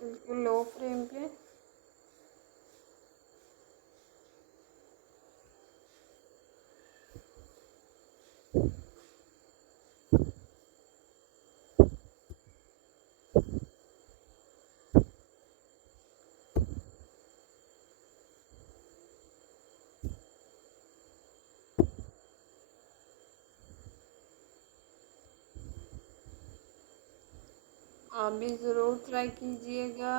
बिल्कुल low flame पे। आप भी ज़रूर ट्राई कीजिएगा।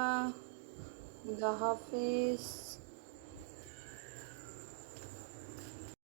खुदा हाफिज़।